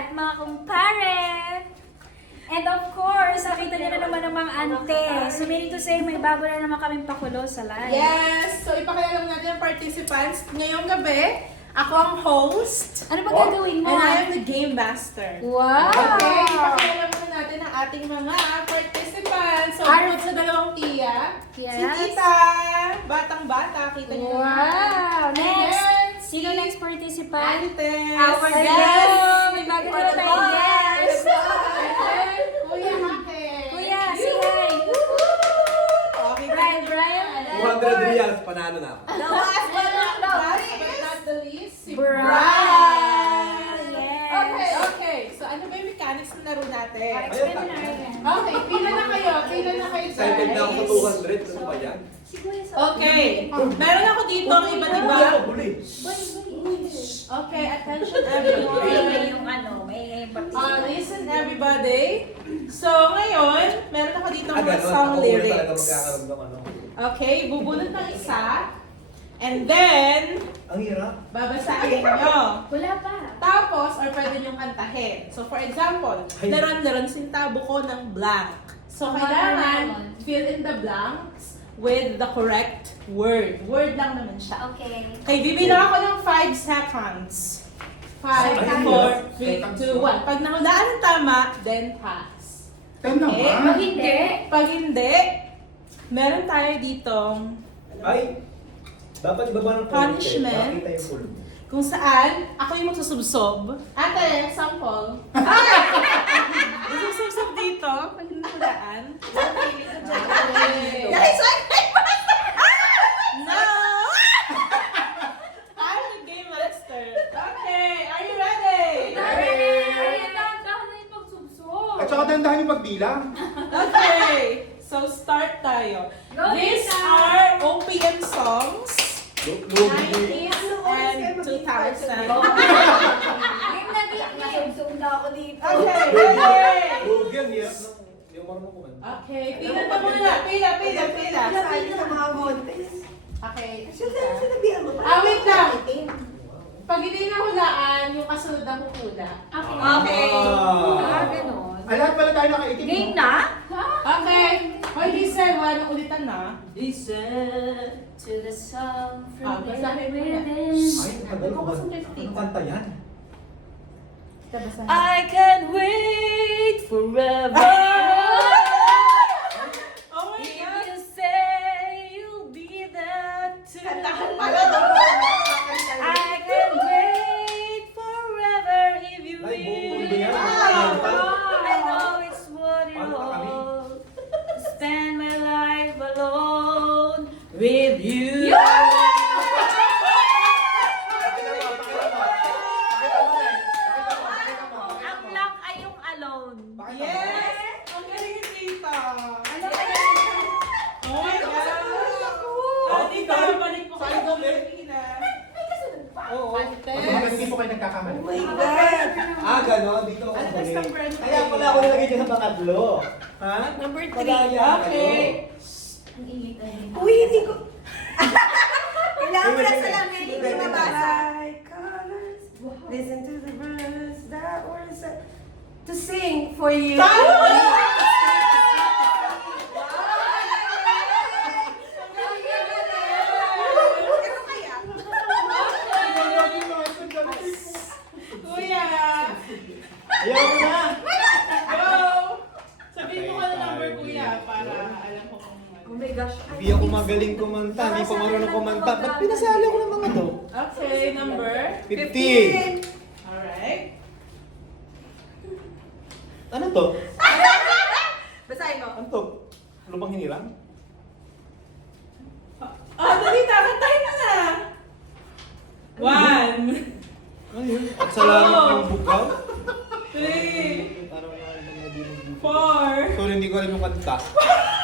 at mga kumpare. And of course, nakita niyo na naman ang mga ante. So meaning to say, may bago na naman kaming pakulo sa live. Yes! So ipakilala natin ang participants. Ngayong gabi, ako ang host. Ano ba gagawin mo? And I am the game master. Wow! Okay, ipakilala muna natin ang ating mga participants. So, Ar- sa dalawang tiya, si Yes. Tita, batang-bata, kita niyo naman. Wow! And Next! Then, Sino next participant? Anites. Our Yes. guest! May bago na guest! Kuya Hake. Kuya, say hi! Okay, Brian, Brian! 200 reals, panalo na ako. Last but not the least, si Brian. Brian. Mechanics ng laro natin? Na rin. Okay, pila na kayo. Pila na kayo Excited na ako sa guys. 200. Ano ba yan? Okay. Meron ako dito ang iba't iba. Ano ako, huli? Okay, attention May everyone. yung ano, may Uh, listen everybody. So ngayon, meron ako dito Ah, mga ganun. song Ako muna talaga lyrics. magkakaroon ng ano. Okay, bubunot ng isa. And then, Ang hirap. babasahin nyo. Wala pa. Tapos, or pwede niyong kantahin. So, for example, Ay. laron-laron sintabo ko ng blank. So, Ano kailangan naman? fill in the blanks with the correct word. Word lang naman siya. Okay. Okay, bibilang ako ng 5 seconds. 5, Seconds. 4, 3, 2, 1. Pag nahulaan ng tama, then pass. Okay? naman. Pag hindi, Pag hindi, meron tayo ditong Ay, dapat ibaba ng Punishment. Yung kung saan ako yung magsusubsob. Ate, sample. Magsusubsob dito, pag nahulaan. Guys, No! I'm the game master. Okay, are you ready? At saka dandahan yung pagbilang. Okay, so start tayo. These are OPM songs. 90s and 2000. Okay, okay. Lugi, ang hirap ng... Hindi ako marunong kumanta. Okay, pila pa muna. Pila, pila, pila. Okay. Ah, wait lang. Pag hindi nahulaan, yung kasunod na hukula. Okay. Okay. Tagal ko ba? Anong kanta yan? I can wait forever. Pag hindi po kayo nagkakamali. Ah, gano'n. Dito ako. Ano? Ano Kaya pala ako nilagay dyan sa pangatlo. Ha? Number Pagaya. Okay. Uy, hindi ko... Kailangan mo lang sa lamin, hindi mabasa. Listen to the birds that were sa- to sing for you. Ano kaya? Kuya! Ayaw mo na. Go! Sabihin mo ka na number, kuya, para alam ko kung ano. Oh my gosh. Hindi ako magaling kumanta. Hindi pa marunong kumanta. Ba't pinasali ako ng mga to? Okay, number? 50. Alright. Ano to? Basahin mo. Ano to? Lupang hinirang? Oh, dali, takantahin mo na! One, Ano yun? At salamat Oh. ng bukaw? three, four, Sorry, hindi ko alam yung kanta.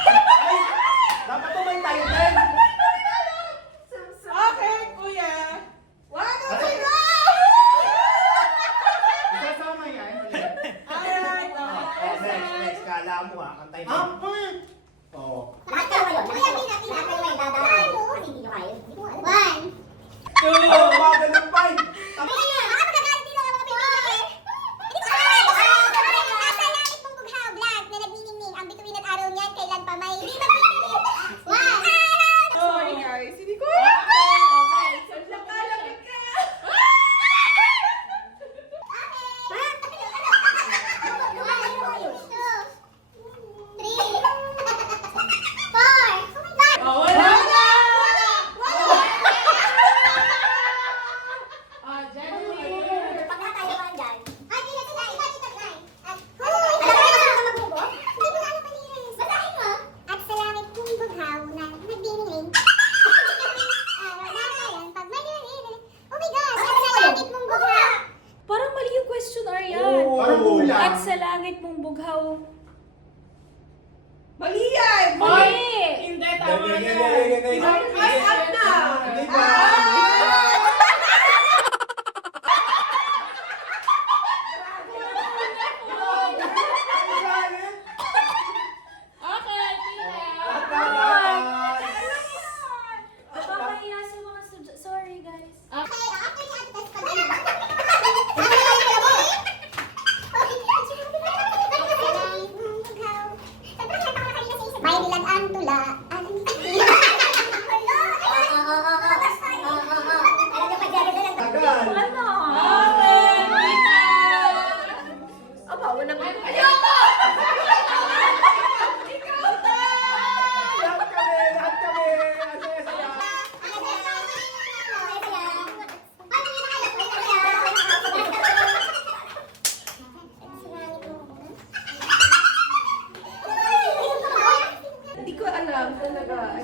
Ko alam talaga.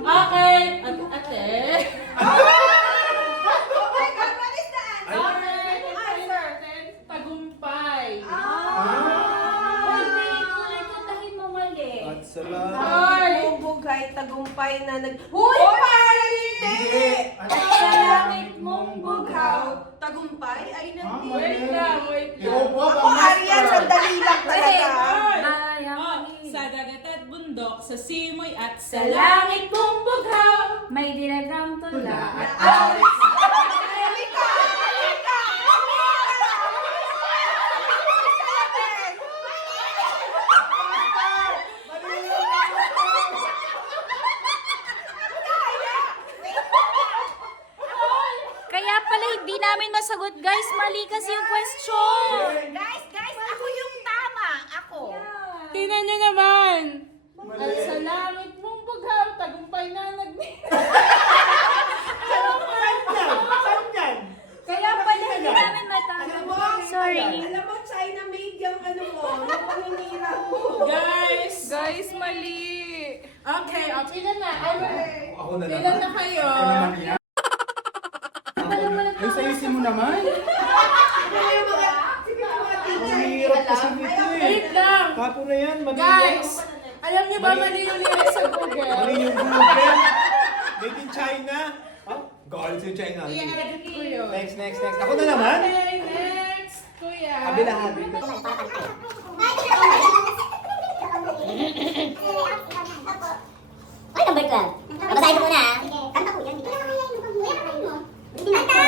Okay, at ate. Oh my God, what is the answer? Okay, answer. Tagumpay. Mali. At salamat. Ay! Tagumpay na nag... Huy! Parang hindi! Sa langit mong Bughaw, tagumpay ay Ah, nandito. Wait lang, wait lang. Ako, Arian, sandali lang talaga. Bundok, sa simoy at Sa sa langit mong bughaw. May dinagang tula. At awit! Kaya pala hindi namin masagot, guys. Mali kasi yung question. Guys, guys, ako yung tama. Ako. Tingnan niyo naman. At sa langit mong bughaw, tagumpay na nagmi. Saan yan? Kaya pala hindi namin Alam mo, matama. Sorry. Alam mo, China made yung ano mo, yung paninira mo. Guys! Guys, mali. Okay, o, pila na. Ay, Ako na pila na naman. kayo. Naman yan. Yung sayusin mo naman. Ano mga, sige mga Ang hirap kasi nito eh. Wait lang. Kapo na yan. Guys. Alam niyo ba mali yung lyrics sa Google? Mali yung Google. Made in China. Oh, galit yung China. I-edit ko yun. Next, next, next. Ako na naman. Okay, next. Kuya. Kabila habi. Ay, number 12. Babasahin ko muna ah. Kanta ko yan. Hindi ko na kaya yung pag-uwi mo. Kanta!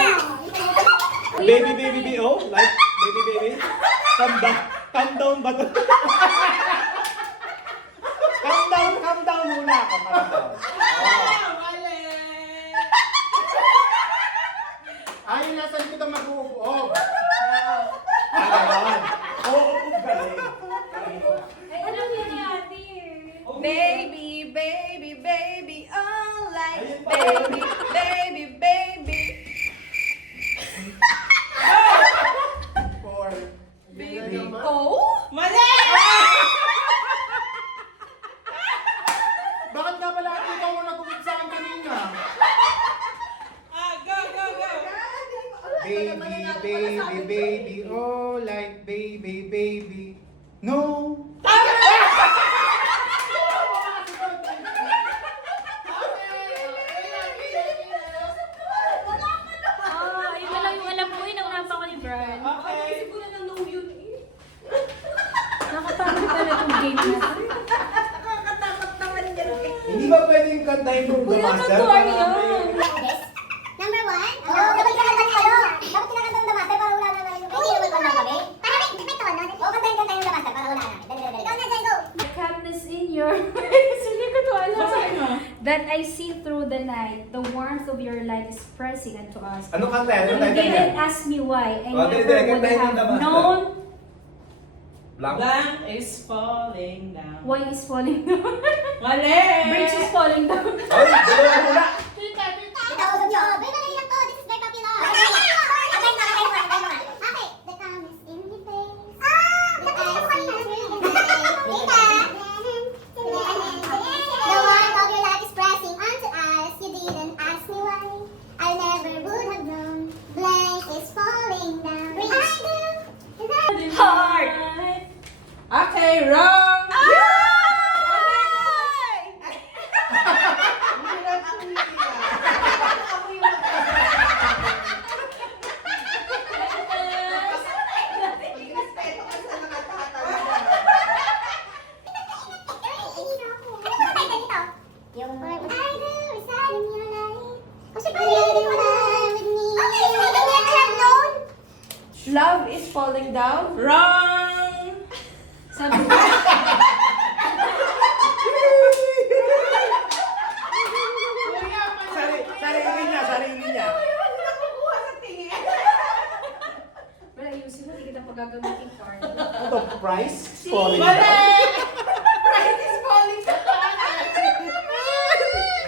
Baby, baby, baby. Oh, like, baby, baby. Calm down. Calm down ba to? calm down, calm down muna ako. Calm down. Ah, mali. Ay, yung nasa likod ang mag-uub. Ah, ganon. Oo, oh, galing. Ay, alam niyo ni ate. Baby, baby, baby, all like Ayun pa, ayun. baby, baby, baby. Four. Baby, oh? Mali! Bakit nga pala ate ikaw ang nag-uub sa akin kanina? Ah, go, go, go. Baby, baby, baby, oh, like baby, baby. No. Ah, yun na lang yung alam ko. Inauna pa ako ni Brian. Okay. Isip ko na ng no yun eh. Nakapagod pala itong game na to. Nakakatakot naman yan eh. Hindi ba pwedeng kantahin mo The Wala Master? kang tuwa niya. Number one. Oo, dapat kinakanta kayo. Dapat kinakanta ng Damaster para wala naman yung... Hindi naman wala kami. Para may, may tono. Oo, kantahin kantahin ng Damaster para wala namin. Dali, dali, dali. Ikaw na, Jen, go. The calmness in your eyes. Hindi ko to alam. Basahin mo. That I see through the night. The warmth of your light is pressing unto us. Ano kanta yan? Ano You title didn't yan? ask me why. I Oh, dali, never dali, would kantahin mo have naman. known Blank. Blank is falling down. why is falling down. Mali! Bridge is falling down. Ay, dalawa. Tita, tita. Ito, usap nyo. Bay, madali lang to. This is very popular. Okay, okay, okay. Okay, okay, okay, okay. Okay. The calm is in the face. Ah! The eyes see through the night. Tita! The warmth of your light is pressing onto us. You didn't ask me why. I never would have known. Blank is falling down. Bridge. Heart Love is falling down. Wrong! Sabi ko, Sari, sarili niya, sarili niya. wala ayusin mo, hindi kita pagagamitin card. Ito, price? Falling down is falling down.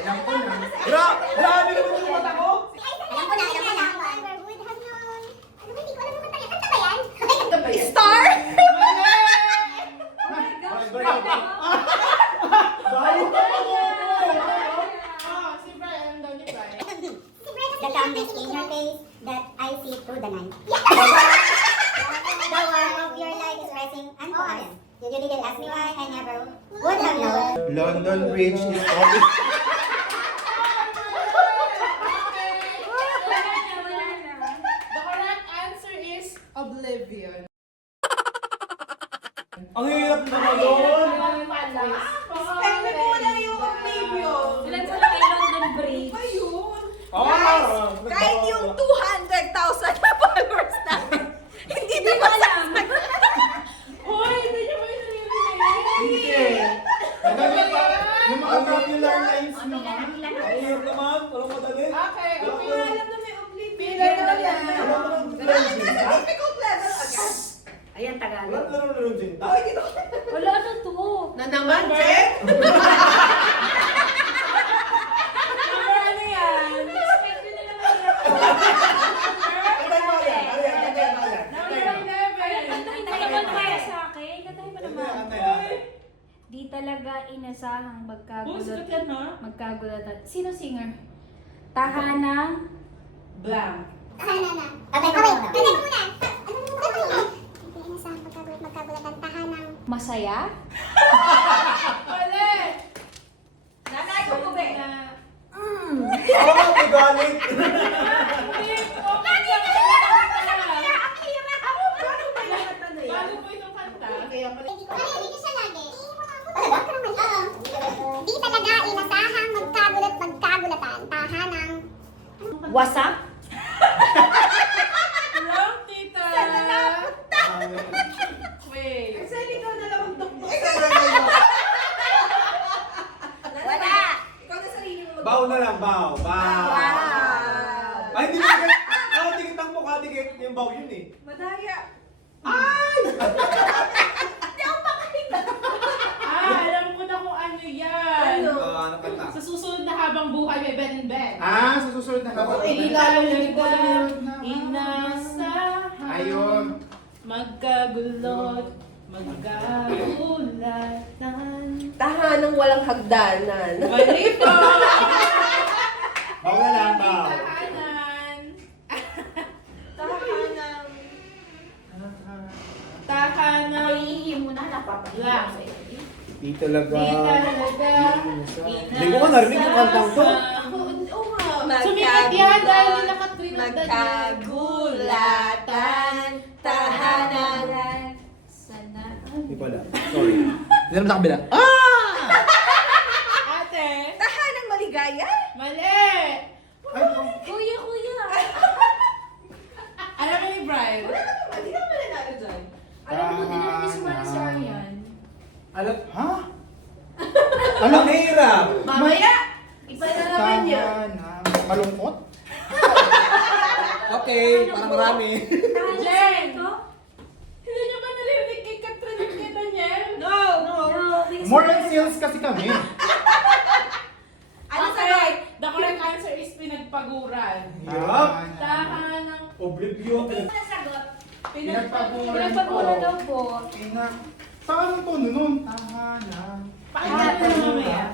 Alam ko na. Gra grabe naman yung mata ko. Alam ko na, alam ko na. Never would have known. Ano ba, hindi ko alam naman talaga. Kanta ba yan? Star? Ay, Brian. Dahil ka Oh, si Brian, daw ni Brian. The calmness in her face that I see through the night. the warmth of your light is rising and us. You didn't ask me why, I never would have known. London Bridge is falling. Wala na, wala na. The correct answer is Oblivion. Ang hirap naman doon. Kaya mo wala yung Oblivion. Ilan ko lang kay London Bridge. Ayun. Ah, Guys, kahit yung 200,000 na followers namin, hindi na ko alam. Hoy, hindi niyo ba yung naririnig? Hindi. Alam mo pa, yung mga popular lines naman. Ang hirap naman. Walang madali. Okay, Wala okay. ko alam na may Oblivion. Pila na lang. Wala ko lang Wala dalawang na sinta. sa difficult level agad. Ayan, Wala Tagalog. ko lang dalawang sinta. Oy, dito. Wala na to. Na naman, Jen? Number ano yan? Expect ko na lang hirap ko. Antay mo yan. Ano yan? Antay mo yan. Number Antay mo. 11. Kantahin mo naman kaya sa akin. Kantahin mo Hindi, naman. antay natin. Di Oh, magkagulat. yan, ha? Magkagulatan. Sino singer? Tahanang Blank. Tahanan na. Patay ko muna. Patay ko muna. Ano mo ba? Hindi na sa magkagulat, magkagulatan. Tahanang. masaya? Mali! Nanay ko po, be. Mm. Ah, magalit. Hindi po. Bago po itong kanta. Kaya pala. Hindi ko narinig siya lagi. Talaga? Oo. Di talaga inasahang magkagulat, magkagulatan. Tahanang. Wasak? Wrong, tita. Wait. Kasi ikaw na lang ang tuktok. Wala. Ikaw na sarili mo Bow na lang, bow. Bow. Wow. Ay, hindi mo dikit. Ah, dikit ang mukha, dikit. Yung bow yun eh. Madaya. Ah, alam ko na kung ano yan. Ano? Ah, ano kanta? Sa susunod na habang buhay, may Ben and Ben. Ah, sa susunod na Ako kapag. inilalaga, inasahan. Ayun. Magkagulot, magkagulatan. Tahanang walang hagdanan. Mali po! Bow na lang, bow. Tahanan. Tahanang. Tahanan. Iihi mo na, napapagla Lang. sa iyo. Di talaga. Di talaga. Hindi ko nga narinig yung kantang to. Yan dahil nakatwin ang Magkagulatan. Tahanang. Sana. Hindi pala. Sorry. Hindi naman sa kabila. Ate, Tahanang maligaya? mali! Kuya, kuya. Alam mo ni Brian? Wala ka naman. Hindi ka naman nanalo dyan. Alam mo, dinala ni Sumana si Aryan. Alam, Ha? alam, hirap. Mamaya. Iba na naman yun. Malungkot? Okay, parang marami. Jen! Hindi niyo ba narinig kay Katrin kay Daniel? No. No. More on sales kasi kami. Ano sa okay, the correct answer is pinagpaguran. Hirap. Tahanang Oblivion. Pinagpaguran Pinagpagula po. daw po. Pina... Paano to nun? Tahanang. Pakinggan mo mamaya.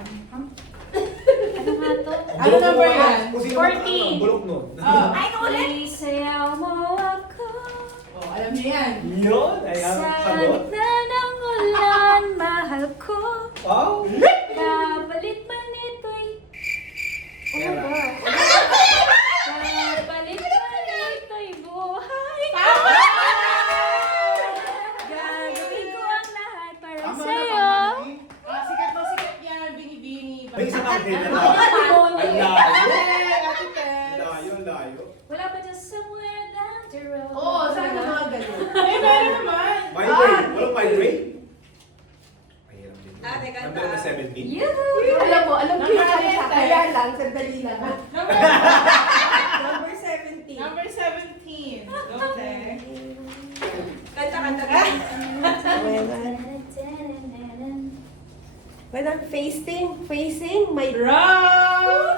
Ano nga to? Ano number yan? Kung sino 14. ang bulok nun. Oh, Ay, ano ulit? Isayaw mo ako oh, alam niyo yan. Yun, ay ang sa sagot. gitna ng ulan, mahal ko. Wow. Kapalit man ito'y... Ano ba? hindi na lang. Ang layo. Layo, layo. Wala ba just somewhere down the road? Oo, saan na mga ganun? Eh, meron naman. Ah. ah, teka, Number 17? Yuhu! Alam mo, alam ko yung kanta. Kaya lang, sandali lang. Number when I'm facing, facing my... Wrong!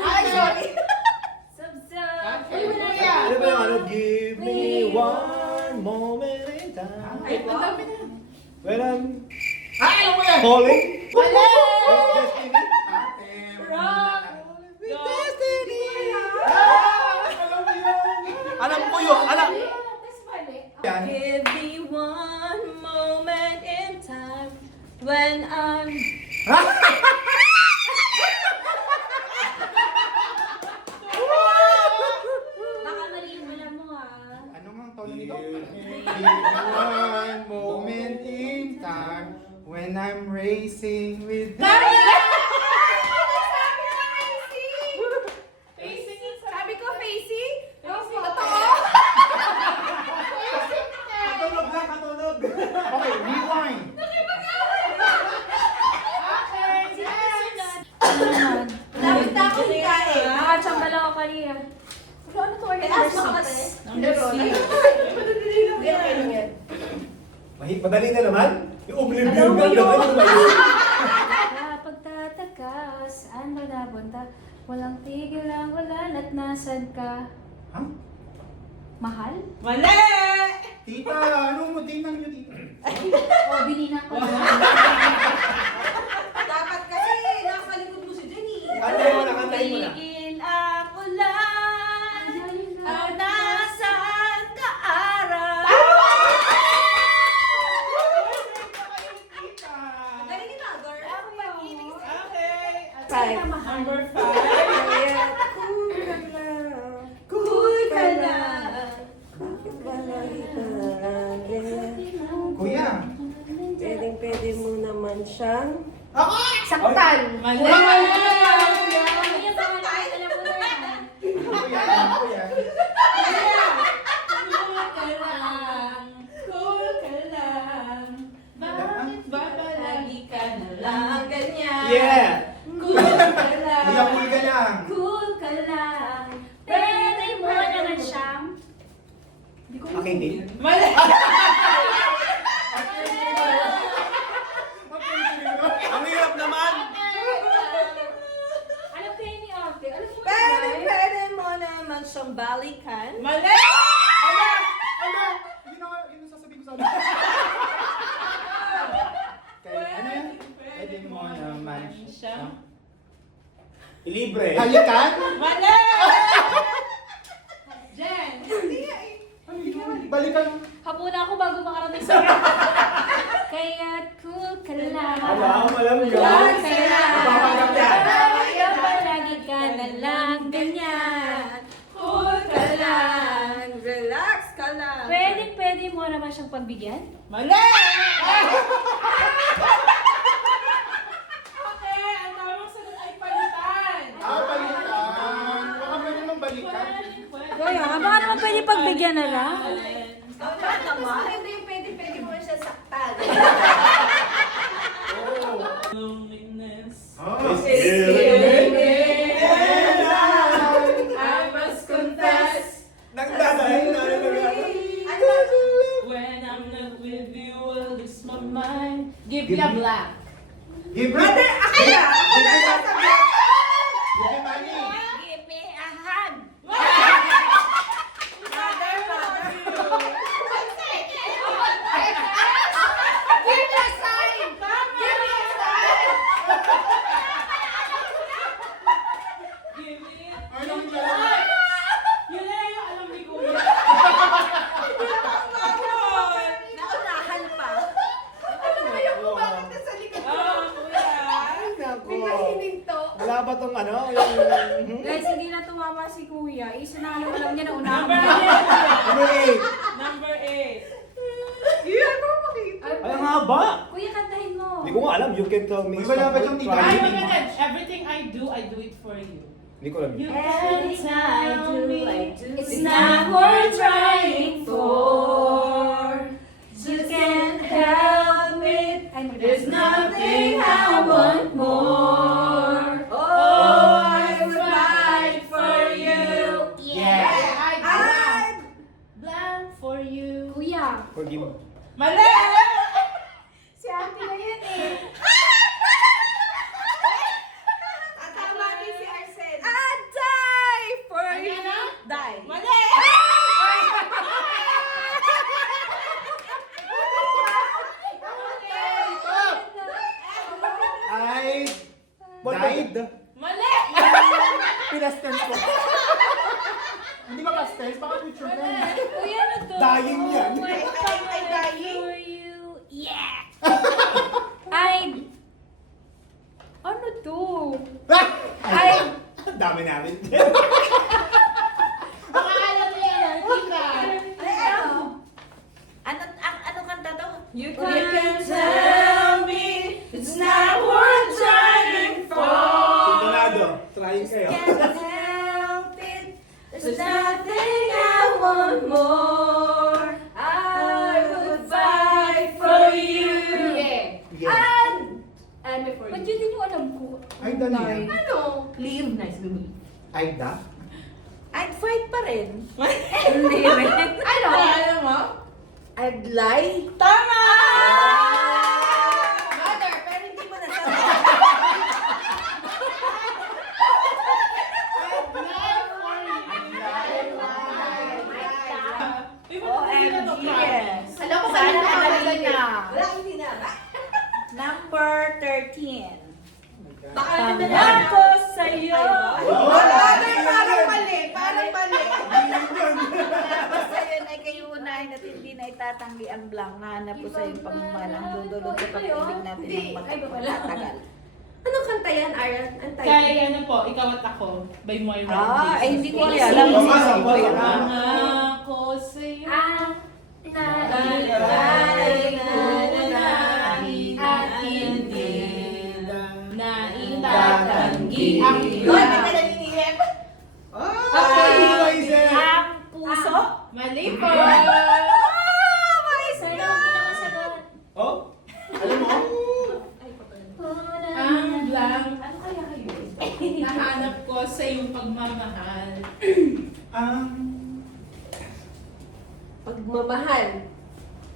Ay, sorry. Ano ba yung ano? Give me one moment in time. Ay, ang dami na. When I'm Ah, alam ko yan! falling. Wala! Ate, Wrong! With destiny. Ah, alam mo yun! Alam ko yun. Alam. Yan. Give me one when I'm... Baka mali yung mo ah. Ano nga ang tono nito? One moment in time when I'm racing with the... Facing it sa... Sabi ko, facing? Facing Totoo? Katunog lang, katunog. Okay, rewind! Okay, next! Ano naman? Dapat na ako hikain. Nakachamba lang ako kanina. Ano, ano to? Ano Taas mo number kasi. six? Number six. Hindi, okay lang yan. Mahit, madali na naman. Yung oblivion Alam mo lang yun. naman yung mayo. Tataka, saan ba napunta? Walang tigil lang, wala at nasan ka? Ha? Mahal? Mali! Tita, ano mo? Tingnan niyo, tita. O, binina ko na. Dapat kasi, nasa likod mo si Jenny. Kantahin mo na, kantahin mo na. Tumigil ang ulan, ang nasaan ka araw. Galing ni Mother. Ako mag-ibig sa Okay. Five. Number five. Kaya, cool ka lang. Cool ka lang. Bakit ba lagi ka lang? Kuya! Pwedeng pwede mo naman siyang Ako! saktan. Mali! Kuya, baka naman alam mo na yan. Kuya, kuya. Cool ka lang. Cool ka lang. Bakit ba palagi ka na lang ganyan? Yeah! Cool ka lang. Kuya, cool ka lang. Cool ka lang. Pwede mo naman siyang Akitin. Mali! Ang hirap naman! Alam kayo ni ate, alam mo Pwede, ba? pwede mo naman siyang balikan. Mali! Ano? Ano? Yun ang, yun ang sasabihin ko sa Kaya, ano yan? Pwede mo naman siya. Ilibre. Halikan? Mali! Jen! Balikan. Hapuna ako bago makarating sa Kaya cool ka lang. Aba, alam yun. Cool ka lang. Napapanggap yan. Kaya palagi ka na lang ganyan. Cool ka lang. Relax ka lang. Pwede, pwede mo naman siyang pagbigyan? Mali! Okay, ang tamang sagot ay palitan. Ah, balikan. Baka pwede mong balikan. Kaya, baka naman pwede pagbigyan na lang. Dapat Nicola. You can tell me It's not worth trying for. You can't help it. There's nothing I want more. Oh, oh, I would fight for you. Yeah. I'm blind for you. Yeah, Forgive me. Mali! There's nothing I want more. I would fight for you. Yeah. Yeah. And I'm for Ba't you. yun din yung alam ko? Ay, dali yan. Ano? Live. Nice baby. Aida? I'd fight pa rin. Hindi rin. Ano? Ano mo? I'd lie. Tama! Mother, pero hindi mo nasabi. OMG. Alam mo, Sana kanina madali madali na. na. Wala, hindi na. Number 13. Baka ano na Alam ko sa'yo. Wala, parang mali. Parang mali. Basta yun ay kayo unahin at hindi na itatanggi ang blank. Hanap po sa iyong pagmamahal ang dudulot sa pag-ibig natin ng magkatagal. Anong kanta yan, Aaron? Ang title? Kaya ano po, ikaw at ako, by Moira. Ah, ay hindi ko alam. Basa, basa. Pangako sa'yo. Mali po! Sir, hindi na masagot. Oh? Alam mo? Ang blank. Ano kaya kayo? Nahanap ko sa iyong pagmamahal. Ang... Pagmamahal.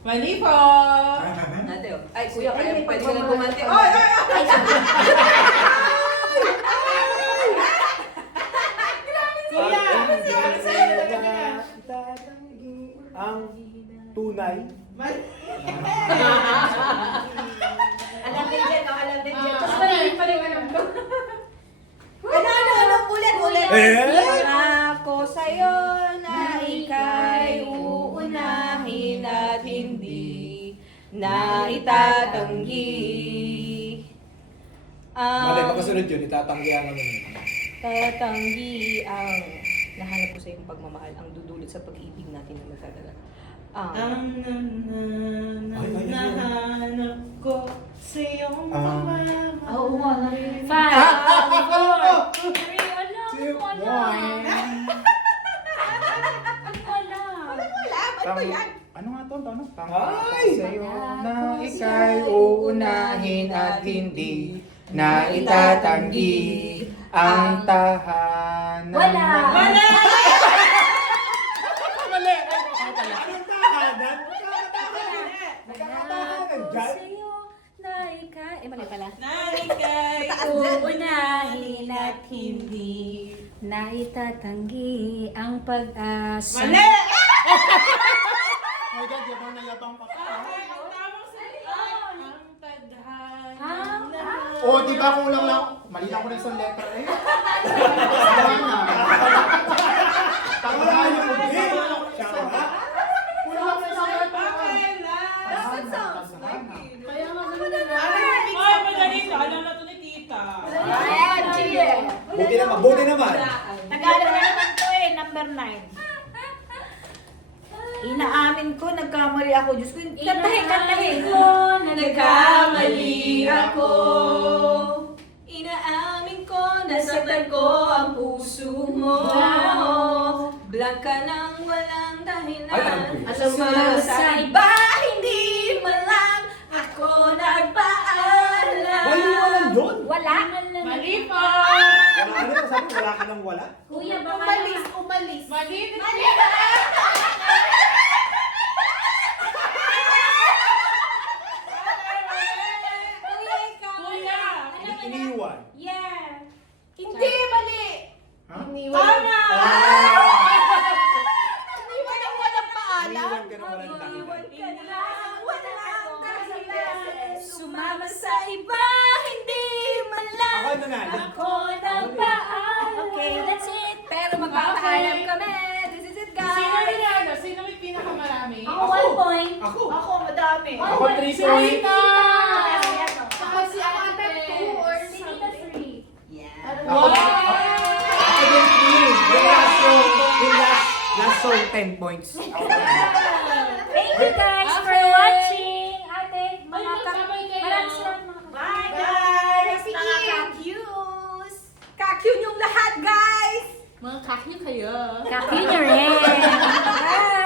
Mali po! Ate, oh. Ay, kuya, Ay, kaya pwede ka gumante. pa. Oy, oy, oy! Kuya! Ang tunay. Alam Mali, Ang pagkasunod yun, itatanggihan namin. tatanggi ang nahanap ko sa iyong pagmamahal ang dudulot sa pag-ibig natin na magkatagal. Ang Ang Ay, ay, ay. nahanap ko sa iyong Ah. pagmamahal. Oo nga. Five, four, three, alam Two, na. one. Wala. Wala, ba't ba yan? Ano nga to? Ano? Ay! Sa'yo na ika'y uunahin at hindi na itatanggi ang tahanan. Wala. ng- Mali! Ang tahanan? Nakakatahanan Ako dyan? sa'yo na ika- Eh, mali pala. Nalikay! Uunahin at hindi na itatanggi ang pag-asa. Mali! Oh my God, yabang na yabang pa. Okay, ang tamang salita. Ang tadhana. Oh, di ba kulang lang? Mali lang ko na isang letter eh. Tama. Tama na Eh, ko na ka? Kulang lang ko na isang letter. Last. Kasama, kasama. Kaya nga Ay, madali to. Alam na to ni tita. Ayan. Buti naman, buti naman. Tagalog na naman to eh, number 9. Inaamin ko, nagkamali ako. Diyos ko, kantahin, kantahin. ko, Nagkamali ako. Inaamin ko, nasaktan ko ang puso mo. Blank ka nang walang dahilan. Yun. Alam mo sa iba, hindi man lang ako nagpaalam. Mali walang yun. Wala? Mali po. Wala ano pa sabi, wala ka nang wala. Kuya, baka Umalis, umalis. Mali. Kuya, ikaw. Kuya. Ano ka na? Iniwan. Yeah. Hindi, mali. Ha? Tama! Ah! Hindi mo nang walang paalam. Iniwan ka na walang dahilan. Sumama sa iba, hindi man lang Ako na? ako nagpaalam. Okay, that's it. Pero magpapaalam kami. This is it, Sino guys. nanalo? Sino may pinakamarami? Ako one point. Ako. Ako, madami. Ako three Si points. Rita. Ako si Ate two or Si Tita three. Ako, ako din three. Yung last song, yung last, last song, 10 points. Thank you guys for Kakyun yung lahat, guys! Mga kakyu kayo. Kakyu nyo rin.